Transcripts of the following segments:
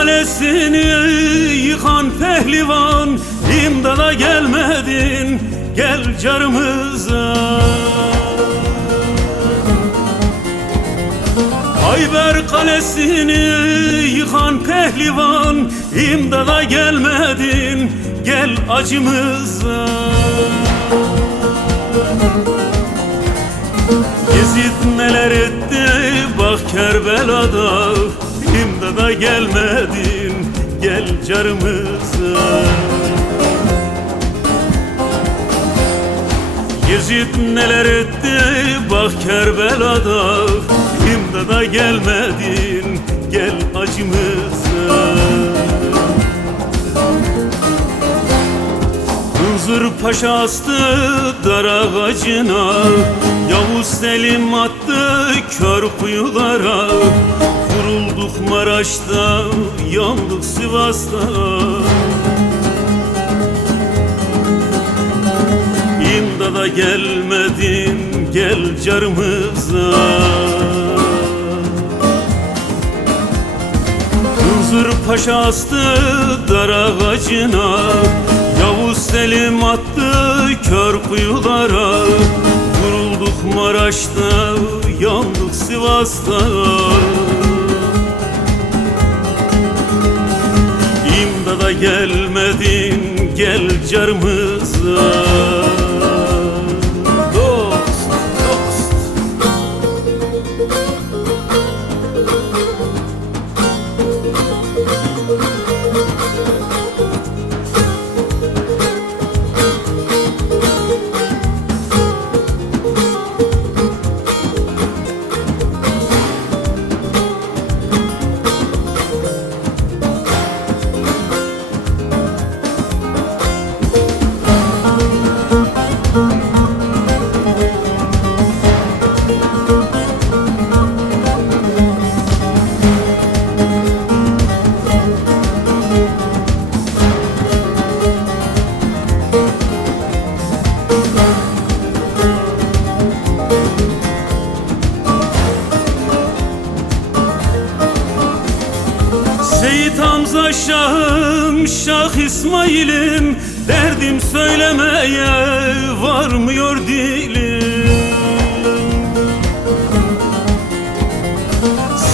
kalesini yıkan pehlivan, imdada gelmedin, gel carımıza. Ayber kalesini yıkan pehlivan, imdada gelmedin, gel acımıza. Yezid neler etti bak Kerbela'da, imdada gelmedin, gel carımıza. Yezid neler etti bak Kerbela'da, imdada gelmedin, gel acımıza. Hızır Paşa astı dar ağacına, Yavuz Selim attı kör kuyulara. Vurulduk Maraş'ta, yandık Sivas'ta. İmdada gelmedin, gel carımıza. Hızır Paşa astı dar ağacına, Yavuz Selim attı kör kuyulara. Vurulduk Maraş'ta, yandık Sivas'ta. İmdada gelmedin, gel carımıza. Seyit Hamza Şah'ım, Şah İsmail'im, derdim söylemeye varmıyor dilim.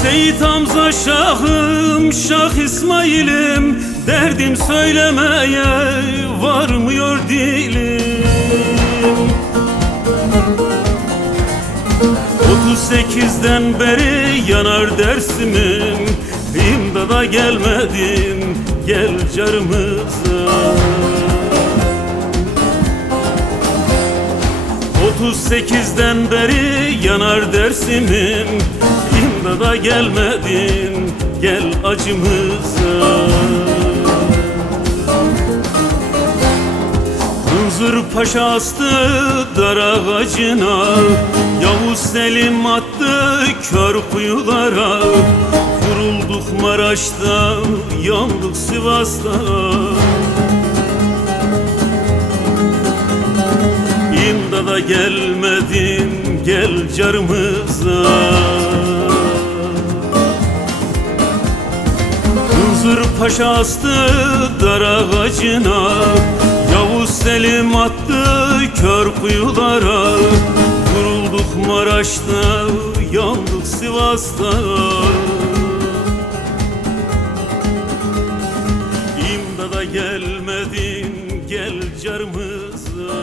Seyit Hamza Şah'ım, Şah İsmail'im, derdim söylemeye varmıyor dilim. 38'den beri yanar Dersim'im, İmdada gelmedin, gel carımıza. 38'den beri yanar Dersim'im, İmdada gelmedin, gel acımıza. Hızır Paşa astı dar ağacına, Yavuz Selim attı kör kuyulara. Vurulduk Maraş'ta, yandık Sivas'ta. İmdada gelmedin, gel carımıza. Hızır Paşa astı dar ağacına, Yavuz Selim attı kör kuyulara. Vurulduk Maraş'ta, yandık Sivas'ta. İmdada gelmedin, gel carımıza.